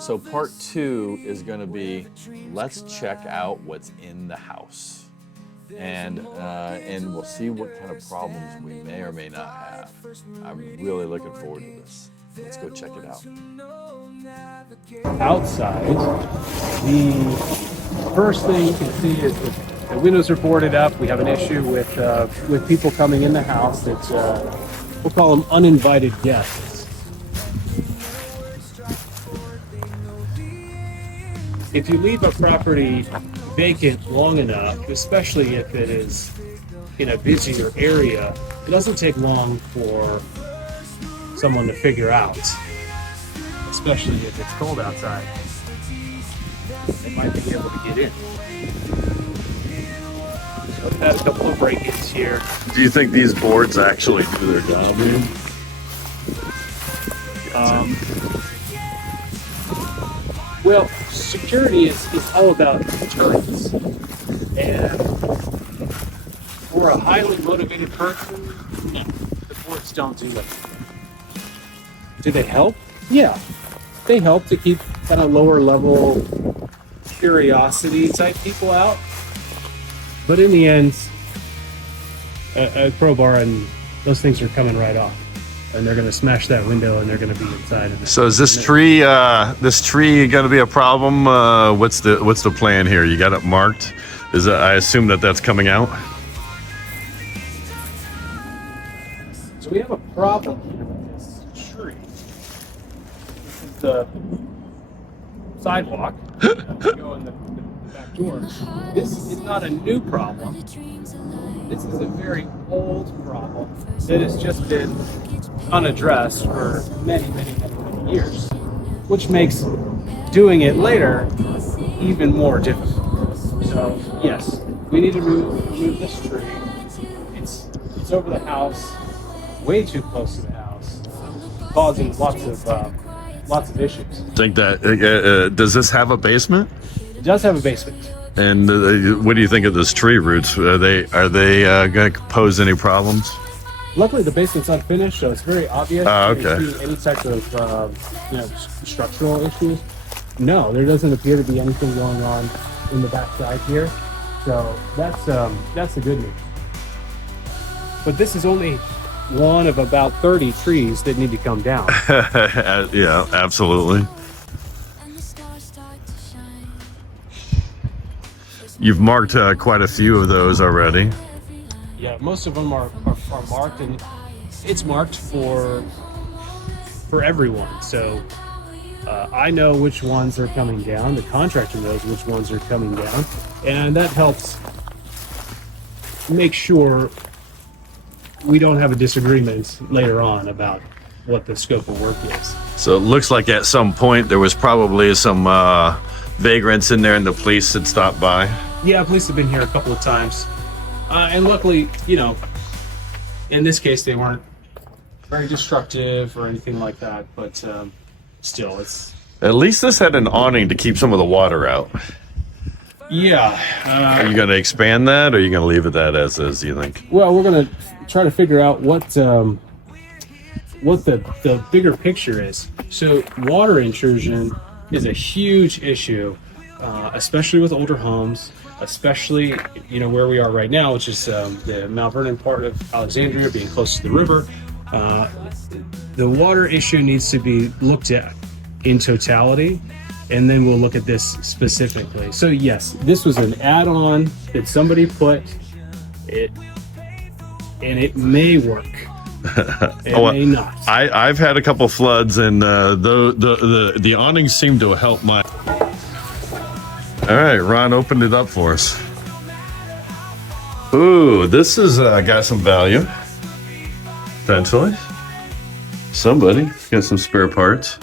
So part 2 is going to be, let's check out what's in the house, and we'll see what kind of problems we may or may not have. I'm really looking forward to this. Let's go check it out. Outside, the first thing you can see is the windows are boarded up. We have an issue with people coming in the house that we'll call them uninvited guests. If you leave a property vacant long enough, especially if it is in a busier area, it doesn't take long for someone to figure out, especially if it's cold outside. They might be able to get in. So I've had a couple of break-ins here. Do you think these boards actually do their job, dude? Well, security is all about deterrence. And for a highly motivated person, no, the boards don't do that. Do they help? Yeah. They help to keep kind of lower level curiosity type people out. But in the end, a crowbar and those things are coming right off. And they're going to smash that window and they're going to be inside. So is this tree going to be a problem? What's the plan here? You got it marked? I assume that's coming out? So we have a problem here with this tree. This is the sidewalk. Go in the back door. This is not a new problem. This is a very old problem that has just been unaddressed for many years, which makes doing it later even more difficult. So yes, we need to remove this tree. It's over the house, way too close to the house, causing lots of issues. Think that does this have a basement? It does have a basement. And what do you think of this tree roots? Are they going to pose any problems? Luckily, the basement's unfinished, so it's very obvious. Okay. You see any type of structural issues? No, there doesn't appear to be anything going on in the backside here. So that's the good news. But this is only one of about 30 trees that need to come down. Yeah, absolutely. You've marked quite a few of those already. Yeah, most of them are marked, and it's marked for everyone. So I know which ones are coming down. The contractor knows which ones are coming down, and that helps make sure we don't have a disagreement later on about what the scope of work is. So it looks like at some point there was probably some vagrants in there, and the police had stopped by. Yeah, police have been here a couple of times. And luckily, in this case, they weren't very destructive or anything like that. But still, it's... At least this had an awning to keep some of the water out. Yeah. Are you going to expand that, or are you going to leave it that as is, you think? Well, we're going to try to figure out what the bigger picture is. So water intrusion is a huge issue, especially with older homes. Especially, where we are right now, which is the Mount Vernon part of Alexandria, being close to the river. The water issue needs to be looked at in totality, and then we'll look at this specifically. So yes, this was an add-on that somebody put it, and it may work. It may not. I've had a couple floods, and the awnings seem to help my... All right, Ron opened it up for us. Ooh, this has got some value, potentially. Somebody got some spare parts.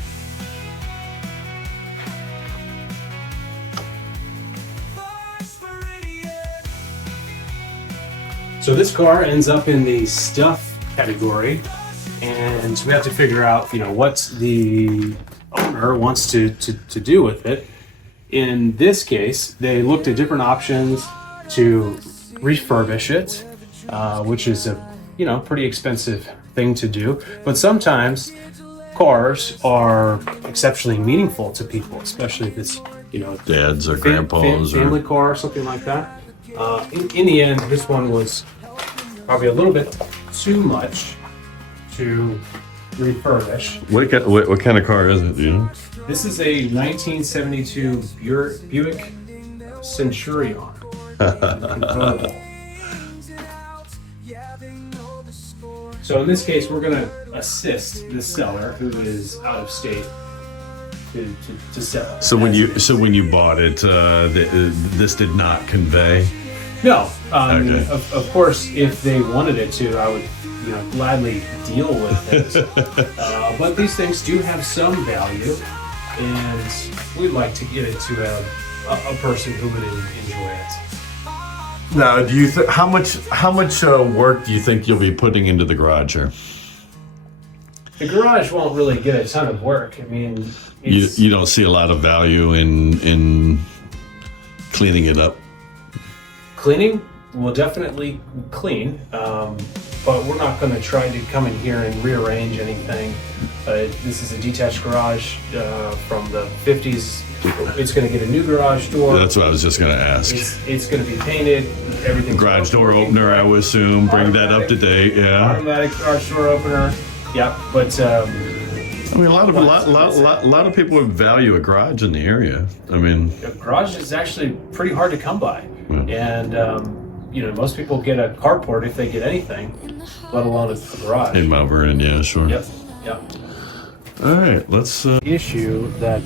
So this car ends up in the stuff category, and we have to figure out, what the owner wants to do with it. In this case, they looked at different options to refurbish it, which is a pretty expensive thing to do. But sometimes cars are exceptionally meaningful to people, especially if it's, you know, Dads or grandpas family car or something like that. In the end, this one was probably a little bit too much to refurbish. What kind of car is it, do you know? This is a 1972 Buick Centurion convertible. So in this case, we're going to assist the seller who is out of state to sell. So when you bought it, this did not convey. No, Okay. of course, if they wanted it to, I would, you know, gladly deal with it. But these things do have some value, and we'd like to get it to a person who would enjoy it. Now, do you how much work do you think you'll be putting into the garage here? The garage won't really get a ton of work. I mean, You don't see a lot of value in cleaning it up. cleaning. We'll definitely clean, but we're not going to try to come in here and rearrange anything. This is a detached garage from the 50s. It's going to get a new garage door. That's what I was just going to ask. It's going to be painted. Everything. Garage door opener, I would assume. Bring that up to date. Yeah. Automatic garage door opener. Yeah, but I mean, a lot of people would value a garage in the area. I mean, a garage is actually pretty hard to come by, and you know, most people get a carport if they get anything, let alone a garage. in Mount Vernon, yeah, sure. Yep. All right, let's. Issue that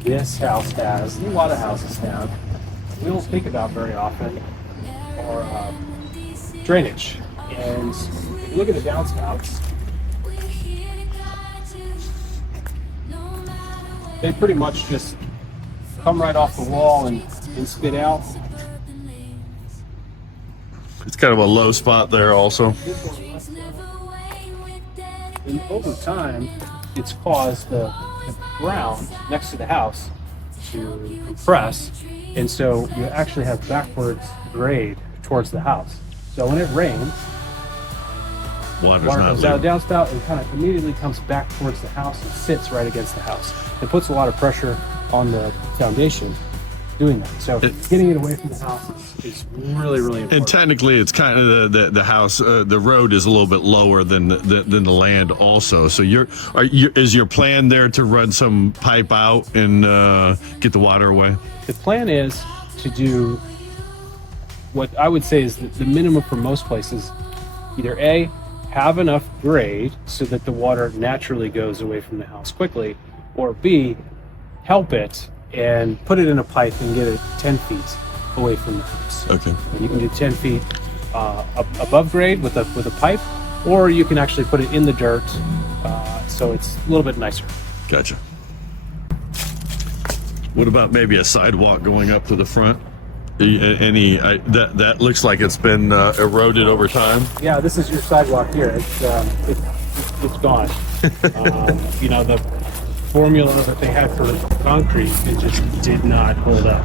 this house has, and a lot of houses have, we don't think about very often, are drainage. And if you look at the downspouts, they pretty much just come right off the wall and spit out. It's kind of a low spot there, also. And over time, it's caused the ground next to the house to compress, and so you actually have backwards grade towards the house. So when it rains, Water comes out of the downspout and kind of immediately comes back towards the house and sits right against the house. It puts a lot of pressure on the foundation doing that. So getting it away from the house is really, really important. And technically, it's kind of the house. The road is a little bit lower than the land, also. So is your plan there to run some pipe out and get the water away? The plan is to do what I would say is the minimum for most places. Either A, have enough grade so that the water naturally goes away from the house quickly, or B, help it and put it in a pipe and get it 10 feet away from the house. Okay. And you can do 10 feet above grade with a pipe, or you can actually put it in the dirt, so it's a little bit nicer. Gotcha. What about maybe a sidewalk going up to the front? That looks like it's been eroded over time. Yeah, this is your sidewalk here. It's gone. You know, the formula that they had for concrete, it just did not hold up.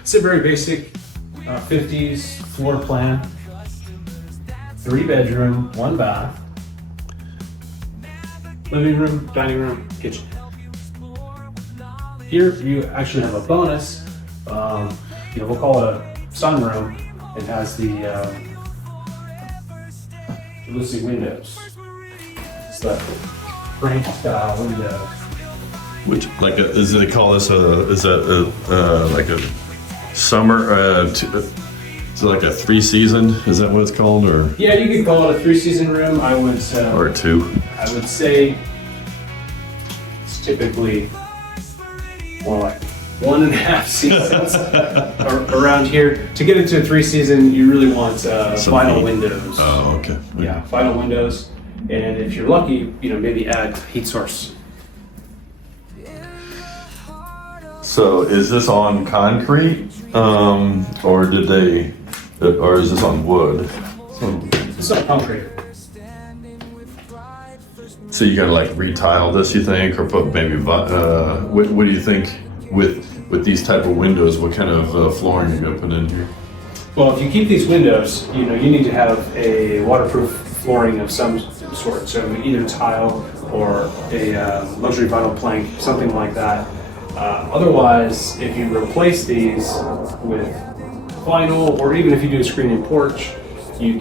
It's a very basic 50s floor plan. 3-bedroom, 1 bath. Living room, dining room, kitchen. Here you actually have a bonus. You know, we'll call it a sunroom. It has the Lucy windows. It's the French style window. Which, like, is it call this like a summer? Is it like a 3-season? Is that what it's called, or? Yeah, you could call it a 3-season room. I would. Or 2. I would say it's typically more like 1.5 seasons around here. To get into a 3-season, you really want vinyl windows. Oh, okay. Yeah, vinyl windows, and if you're lucky, you know, maybe add heat source. So is this on concrete, or did they, or is this on wood? It's not concrete. So you gotta like retile this, you think, or put maybe what do you think with with these type of windows, what kind of flooring are you gonna put in here? Well, if you keep these windows, you need to have a waterproof flooring of some sort. So either tile or a luxury vinyl plank, something like that. Otherwise, if you replace these with vinyl, or even if you do a screened-in porch, you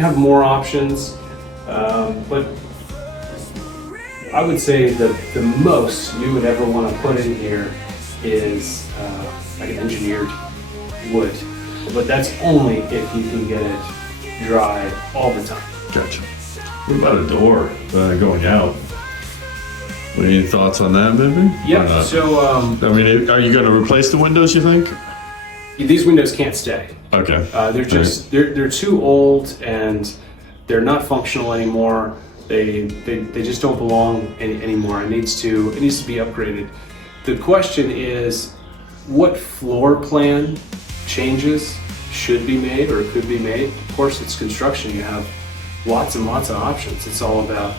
have more options. But I would say that the most you would ever want to put in here is like an engineered wood. But that's only if you can get it dry all the time. Gotcha. What about a door going out? Any thoughts on that, maybe? Yeah. So I mean, are you going to replace the windows, you think? these windows can't stay. Okay. They're too old and they're not functional anymore. They just don't belong anymore. It needs to be upgraded. The question is, what floor plan changes should be made or could be made? Of course, it's construction. You have lots and lots of options. It's all about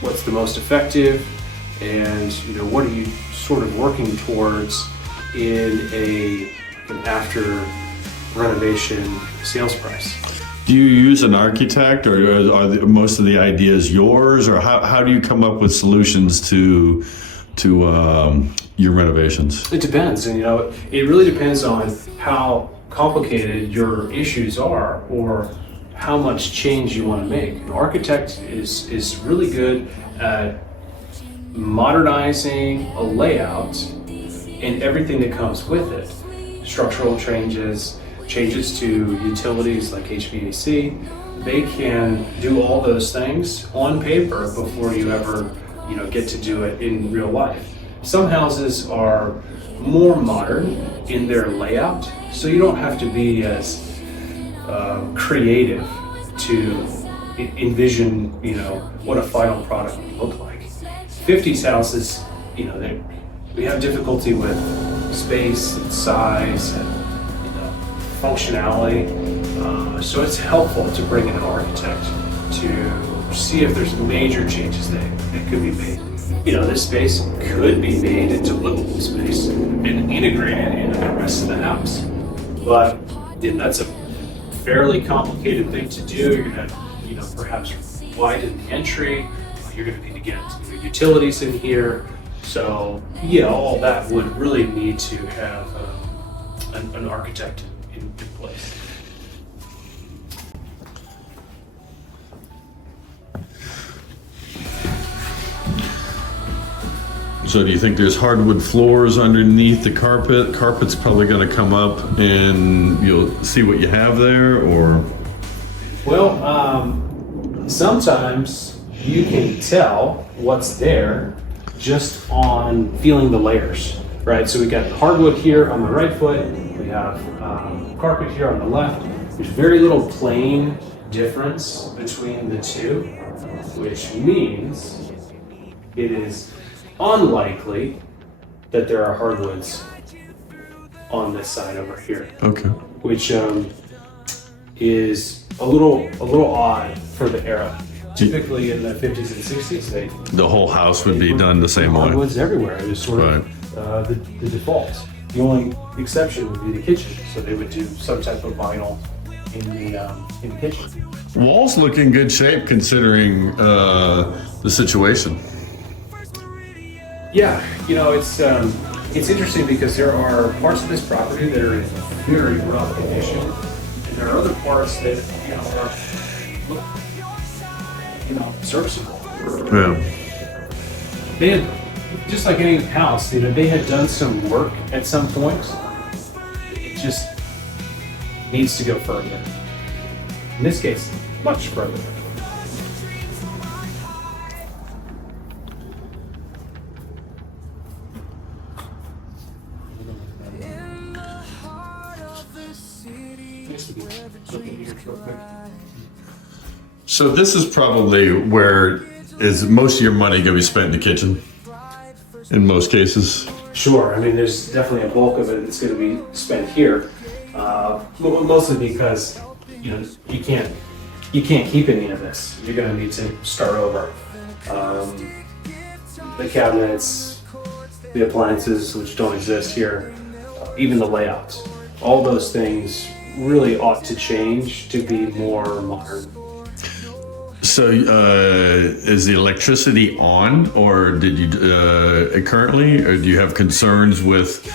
what's the most effective, and what are you sort of working towards in an after renovation sales price. Do you use an architect, or are most of the ideas yours, or how do you come up with solutions to your renovations? It depends, and it really depends on how complicated your issues are or how much change you want to make. An architect is really good at modernizing a layout and everything that comes with it. Structural changes to utilities like HVAC. They can do all those things on paper before you ever get to do it in real life. Some houses are more modern in their layout, so you don't have to be as creative to envision what a final product would look like. 50s houses, we have difficulty with space and size and functionality, so it's helpful to bring in an architect to see if there's major changes that could be made. This space could be made into livable space and integrated into the rest of the house, but that's a fairly complicated thing to do. You're gonna perhaps widen the entry. You're gonna need to get utilities in here. So all that would really need to have an architect in place. So do you think there's hardwood floors underneath the carpet? Carpet's probably going to come up and you'll see what you have there, or? Well, sometimes you can tell what's there just on feeling the layers, right? So we got hardwood here on the right foot, we have carpet here on the left. There's very little plane difference between the two, which means it is unlikely that there are hardwoods on this side over here. Okay. Which is a little odd for the era. Typically in the 50s and 60s, the whole house would be done the same way. Hardwoods everywhere. It was sort of the default. The only exception would be the kitchen, so they would do some type of vinyl in the kitchen. Walls look in good shape considering the situation. Yeah, it's interesting because there are parts of this property that are in very rough condition, and there are other parts that are serviceable. Yeah. They had, just like any house, they had done some work at some point. It just needs to go further. In this case, much further. So this is probably where is most of your money going to be spent in the kitchen, in most cases. Sure. I mean, there's definitely a bulk of it that's going to be spent here, mostly because you can't keep any of this. You're going to need to start over. The cabinets, the appliances, which don't exist here, even the layouts. All those things really ought to change to be more modern. So, is the electricity on, or did you currently, or do you have concerns with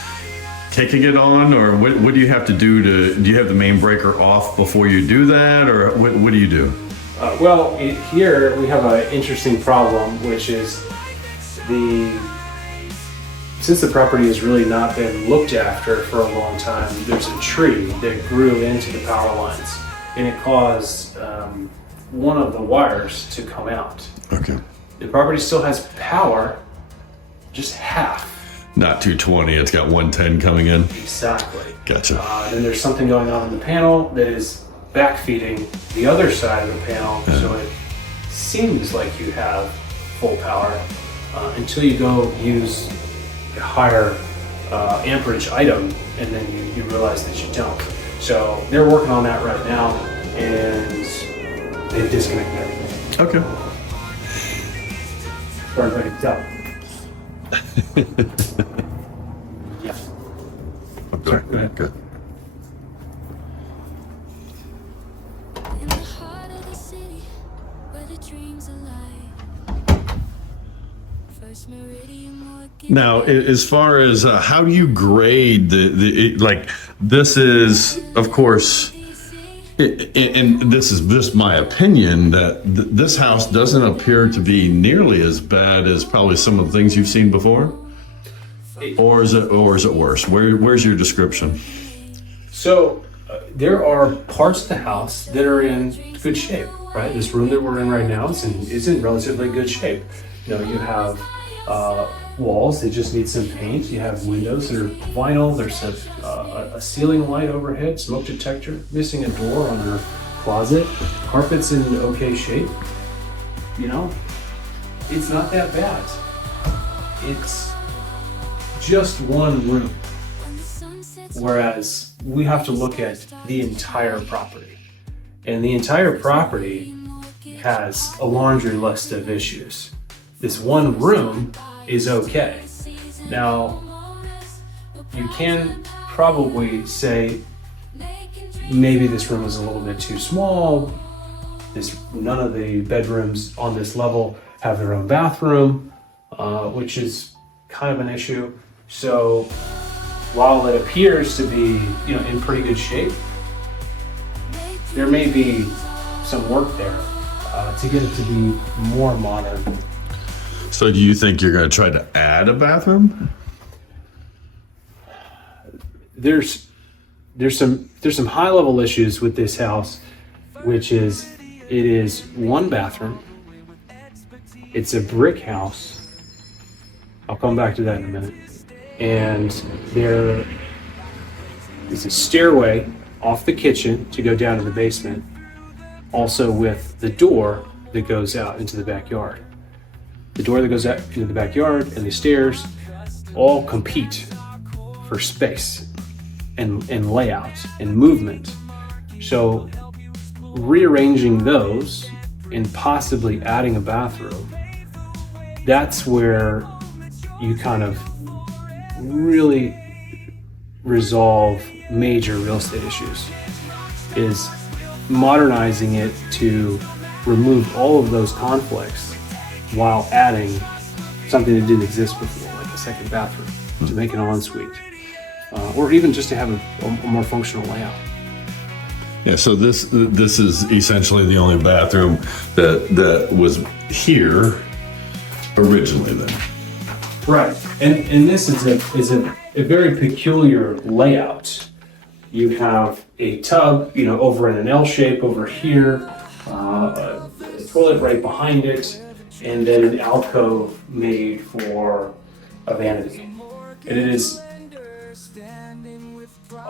taking it on, or what do you have to do do you have the main breaker off before you do that, or what do you do? Here we have an interesting problem, which is since the property has really not been looked after for a long time, there's a tree that grew into the power lines, and it caused one of the wires to come out. Okay. The property still has power, just half. Not 220, it's got 110 coming in. Exactly. Gotcha. Then there's something going on in the panel that is backfeeding the other side of the panel, so it seems like you have full power until you go use a higher amperage item, and then you realize that you don't. So they're working on that right now, and they've disconnected everything. Okay. For everybody to tell. Yeah. Sorry, go ahead. Good. In the heart of the city, where the dreams alive. First meridian, Now, as far as how do you grade like this is, of course, and this is just my opinion, that this house doesn't appear to be nearly as bad as probably some of the things you've seen before, or is it worse? Where's your description? So there are parts of the house that are in good shape, right? This room that we're in right now is in relatively good shape. You have walls that just need some paint. You have windows that are vinyl. There's a ceiling light overhead, smoke detector, missing a door on your closet. Carpet's in okay shape. It's not that bad. It's just one room. Whereas we have to look at the entire property. And the entire property has a laundry list of issues. This one room is okay. Now, you can probably say maybe this room is a little bit too small. None of the bedrooms on this level have their own bathroom, which is kind of an issue. So while it appears to be, in pretty good shape, there may be some work there to get it to be more modern. So do you think you're going to try to add a bathroom? There's some high level issues with this house, which is it is one bathroom. It's a brick house. I'll come back to that in a minute. And there is a stairway off the kitchen to go down to the basement, also with the door that goes out into the backyard. The door that goes out into the backyard and the stairs all compete for space and layout and movement. So rearranging those and possibly adding a bathroom, that's where you kind of really resolve major real estate issues, is modernizing it to remove all of those conflicts while adding something that didn't exist before, like a second bathroom, to make an ensuite, or even just to have a more functional layout. Yeah, so this is essentially the only bathroom that was here originally then. Right, and this is a very peculiar layout. You have a tub, over in an L shape over here, a toilet right behind it, and then an alcove made for a vanity. And it is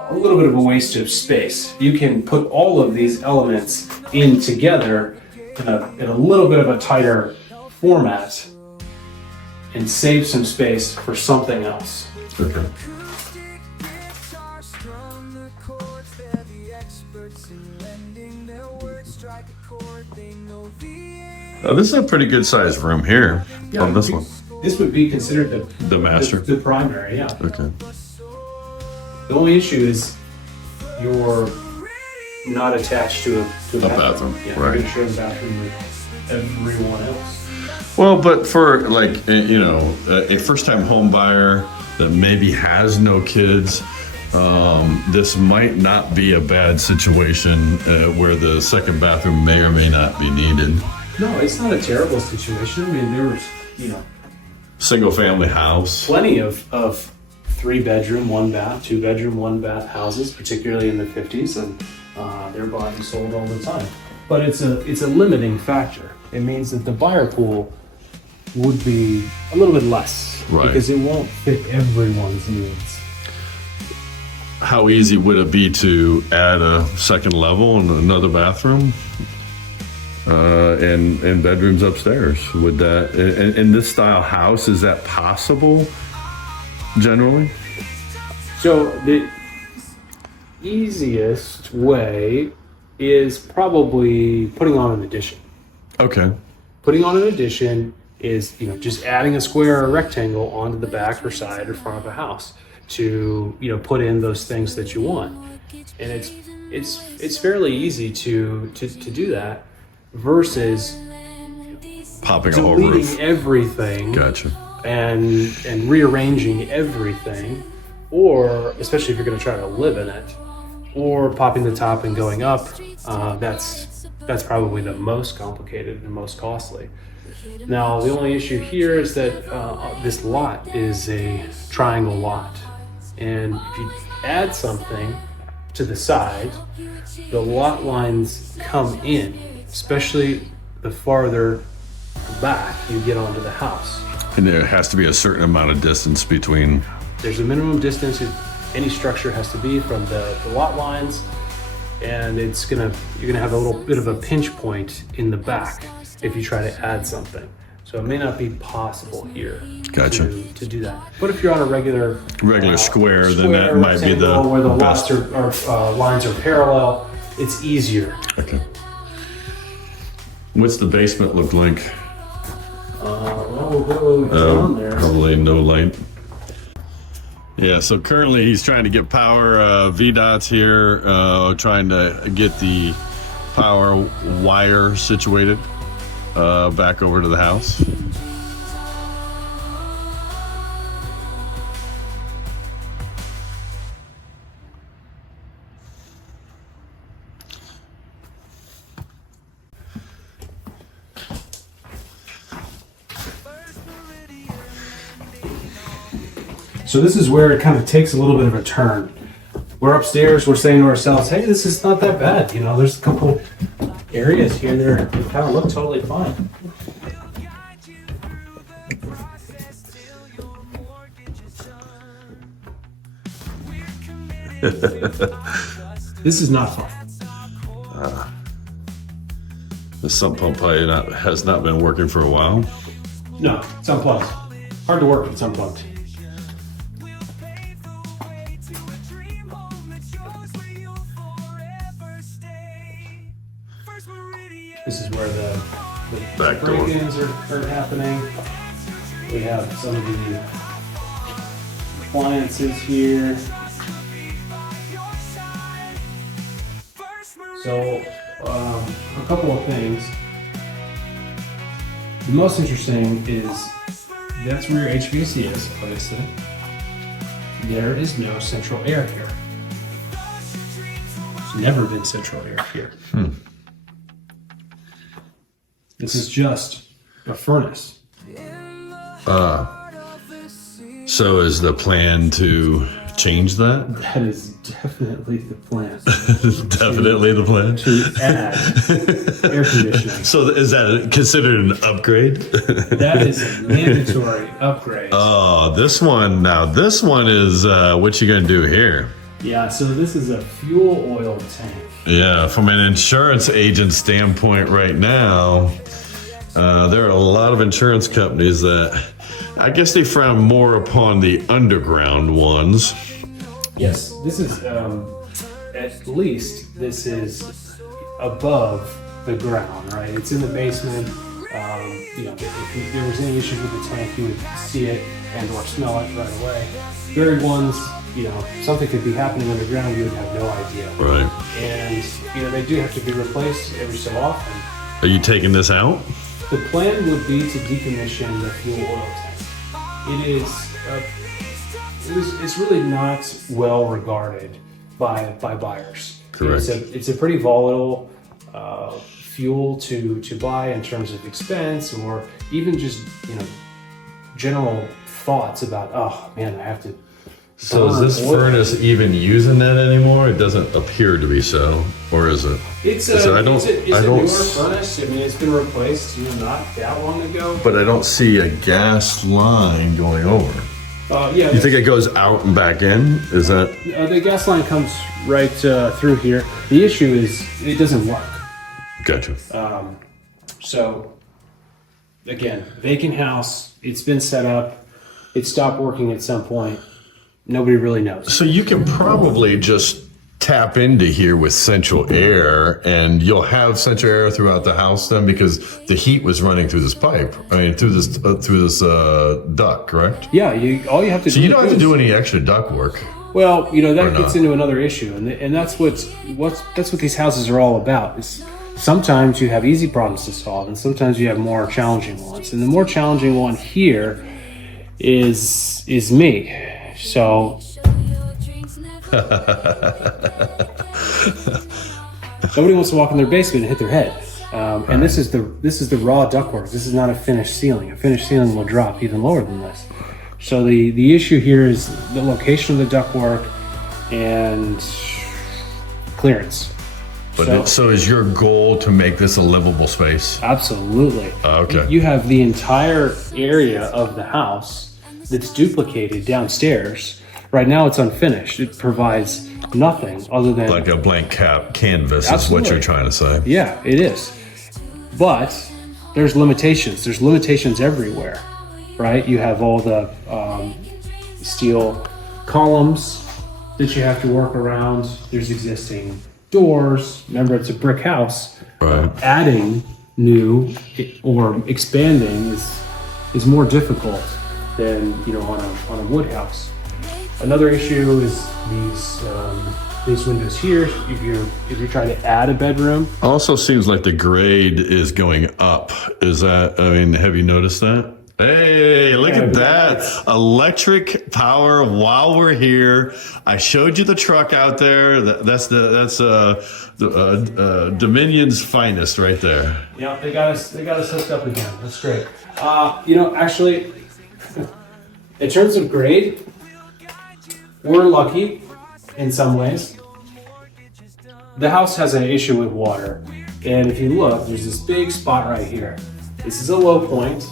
a little bit of a waste of space. You can put all of these elements in together in a little bit of a tighter format and save some space for something else. Okay. This is a pretty good sized room here on this one. This would be considered The master? the primary, yeah. Okay. The only issue is you're not attached to a bathroom, Yeah, right. you're gonna share the bathroom with everyone else. Well, but for like, you know, a first-time home buyer that maybe has no kids, this might not be a bad situation where the second bathroom may or may not be needed. No, it's not a terrible situation. I mean, there's, you know, Single-family house. plenty of 3-bedroom, 1-bath, 2-bedroom, 1-bath houses, particularly in the 50s, and they're bought and sold all the time. But it's a limiting factor. It means that the buyer pool would be a little bit less, Right. because it won't fit everyone's needs. How easy would it be to add a second level and another bathroom? And bedrooms upstairs? Would that, in this style house, is that possible generally? So the easiest way is probably putting on an addition. Okay. Putting on an addition is, you know, just adding a square or rectangle onto the back or side or front of a house to, you know, put in those things that you want. And it's fairly easy to do that versus Popping a whole deleting roof. everything Gotcha. and rearranging everything, or especially if you're going to try to live in it, or popping the top and going up. That's probably the most complicated and most costly. Now, the only issue here is that this lot is a triangle lot, and if you add something to the side, the lot lines come in, especially the farther back you get onto the house. And there has to be a certain amount of distance between. There's a minimum distance any structure has to be from the lot lines, and you're gonna have a little bit of a pinch point in the back if you try to add something. So it may not be possible here. Gotcha. To do that. But if you're on a regular Square, then that might be the rectangle where the best. lines are parallel, it's easier. Okay. What's the basement look like? We'll go down there. Probably no light. Yeah, so currently he's trying to get power VDOTs here, trying to get the power wire situated back over to the house. So this is where it kind of takes a little bit of a turn. We're upstairs, we're saying to ourselves, hey, this is not that bad. You know, there's a couple areas here that kind of look totally fine. This is not fun. The sump pump probably has not been working for a while. No, it's unplugged. Hard to work if it's unplugged. This is where the Back door. break-ins are happening. We have some of the appliances here. So, a couple of things. The most interesting is that's where your HVAC is, obviously. There is no central air here. There's never been central air here. This is just a furnace. So is the plan to change that? That is definitely the plan. Definitely the plan. To add air conditioning. So is that considered an upgrade? That is a mandatory upgrade. Oh, this one is what you gonna do here? Yeah, so this is a fuel oil tank. Yeah, from an insurance agent standpoint right now, there are a lot of insurance companies that I guess they frown more upon the underground ones. Yes, this is, at least this is above the ground, right? It's in the basement. If there was any issues with the tank, you would see it and or smell it right away. Buried ones, something could be happening underground, you would have no idea. Right. And, they do have to be replaced every so often. Are you taking this out? The plan would be to decommission the fuel oil tank. It's really not well regarded by buyers. Correct. It's a pretty volatile fuel to buy in terms of expense, or even just general thoughts about, oh man, I have to. So is this furnace even using that anymore? It doesn't appear to be so, or is it? It's a newer furnace. I mean, it's been replaced not that long ago. But I don't see a gas line going over. Yeah. You think it goes out and back in? Is that? The gas line comes right through here. The issue is it doesn't work. Gotcha. So, again, vacant house. It's been set up. It stopped working at some point. Nobody really knows. So you can probably just tap into here with central air, and you'll have central air throughout the house then, because the heat was running through this pipe. I mean, through this duct, correct? Yeah. All you have to do. So you don't have to do any extra duct work. Well, that gets into another issue, and that's what these houses are all about. Is sometimes you have easy problems to solve, and sometimes you have more challenging ones. And the more challenging one here is me. So nobody wants to walk in their basement and hit their head. And this is the raw ductwork. This is not a finished ceiling. A finished ceiling will drop even lower than this. So the issue here is the location of the ductwork and clearance. But so is your goal to make this a livable space? Absolutely. Okay. You have the entire area of the house that's duplicated downstairs. Right now it's unfinished. It provides nothing other than like a blank canvas. Absolutely. Is what you're trying to say. Yeah, it is. But there's limitations. There's limitations everywhere, right? You have all the steel columns that you have to work around. There's existing doors. Remember, it's a brick house. Right. Adding new or expanding is more difficult than on a wood house. Another issue is these windows here. If you're trying to add a bedroom, Also seems like the grade is going up. Is that? I mean, have you noticed that? Hey, look at that. Electric power while we're here. I showed you the truck out there. That's Dominion's finest right there. Yeah, they got us hooked up again. That's great. Actually, in terms of grade, we're lucky in some ways. The house has an issue with water, and if you look, there's this big spot right here. This is a low point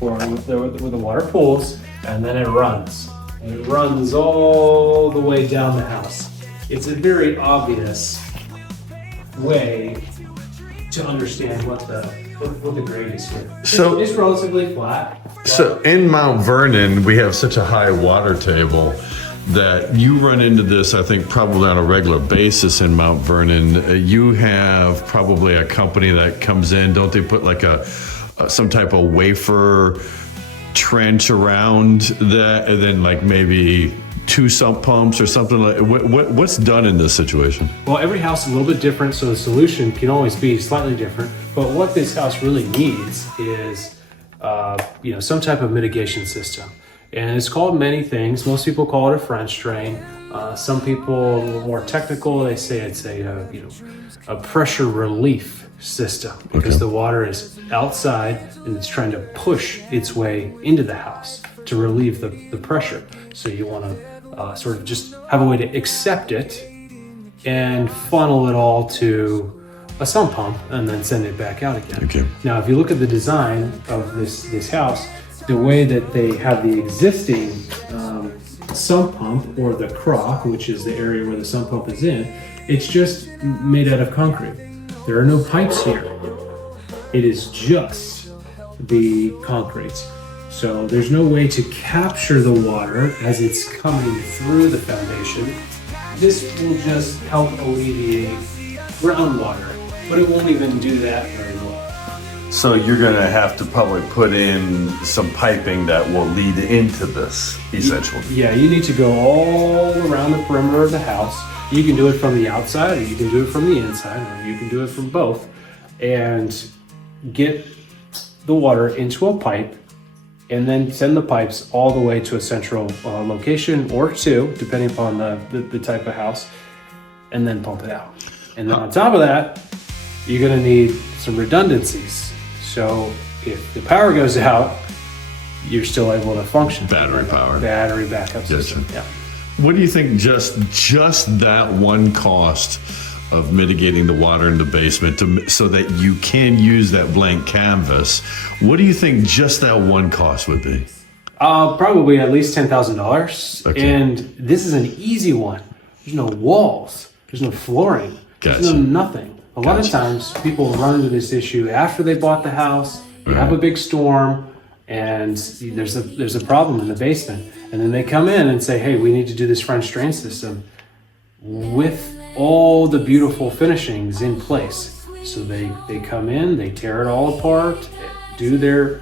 where the water pools, and then it runs. And it runs all the way down the house. It's a very obvious way to understand what the grade is here. So it's relatively flat. So in Mount Vernon, we have such a high water table that you run into this, I think, probably on a regular basis in Mount Vernon. You have probably a company that comes in. Don't they put like some type of wafer trench around that, and then like maybe 2 sump pumps or something like? What's done in this situation? Well, every house is a little bit different, so the solution can always be slightly different. But what this house really needs is some type of mitigation system. And it's called many things. Most people call it a French drain. Some people, a little more technical, they say it's a pressure relief system, because the water is outside and it's trying to push its way into the house to relieve the pressure. So you want to sort of just have a way to accept it and funnel it all to a sump pump and then send it back out again. Okay. Now, if you look at the design of this house, the way that they have the existing sump pump, or the crock, which is the area where the sump pump is in, it's just made out of concrete. There are no pipes here. It is just the concrete. So there's no way to capture the water as it's coming through the foundation. This will just help alleviate groundwater, but it won't even do that very well. So you're gonna have to probably put in some piping that will lead into this, essentially. Yeah, you need to go all around the perimeter of the house. You can do it from the outside, or you can do it from the inside, or you can do it from both, and get the water into a pipe, and then send the pipes all the way to a central location or two, depending upon the type of house, and then pump it out. And then on top of that, you're gonna need some redundancies. So if the power goes out, you're still able to function. Battery power. Battery backup system. Yeah. What do you think just that one cost of mitigating the water in the basement so that you can use that blank canvas, what do you think just that one cost would be? Probably at least $10,000. Okay. And this is an easy one. There's no walls. There's no flooring. There's Gotcha. no nothing. A lot of times people run into this issue after they bought the house, you have a big storm, and there's a problem in the basement. And then they come in and say, hey, we need to do this French drain system with all the beautiful finishings in place. So they come in, they tear it all apart, do their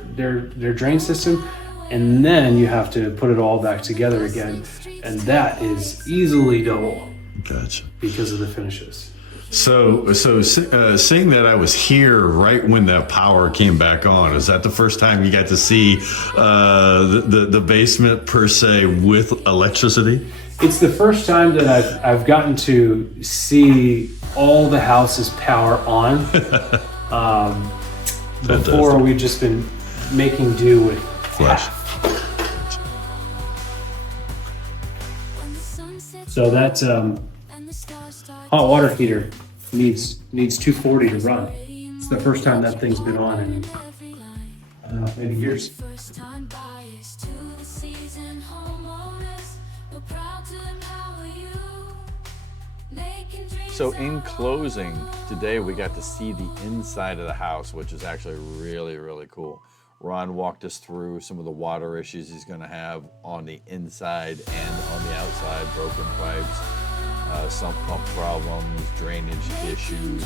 drain system, and then you have to put it all back together again. And that is easily double. Gotcha. Because of the finishes. So saying that I was here right when that power came back on, is that the first time you got to see the basement per se with electricity? It's the first time that I've gotten to see all the house's power on. Before we've just been making do with Flash. So that hot water heater needs 240 to run. It's the first time that thing's been on in I don't know, maybe years. First-time buyers to the seasoned homeowners, we're proud to empower you. Making dreams So in closing, today we got to see the inside of the house, which is actually really, really cool. Ron walked us through some of the water issues he's gonna have on the inside and on the outside, broken pipes, sump pump problems, drainage issues,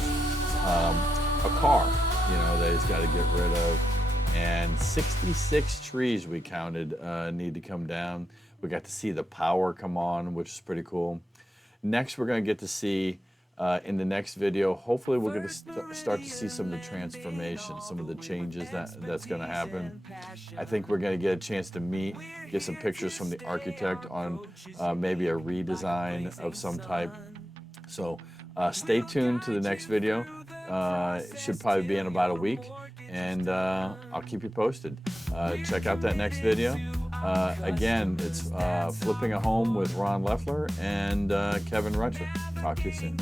a car, that he's gotta get rid of. And 66 trees we counted need to come down. We got to see the power come on, which is pretty cool. Next, we're gonna get to see, in the next video, hopefully we're gonna start to see some of the transformation, some of the changes that's gonna happen. I think we're gonna get a chance to get some pictures from the architect on maybe a redesign of some type. So stay tuned to the next video. It should probably be in about a week. And I'll keep you posted. Check out that next video. Again, it's Flipping a Home with Ron Leffler and Kevin Retcher. Talk to you soon.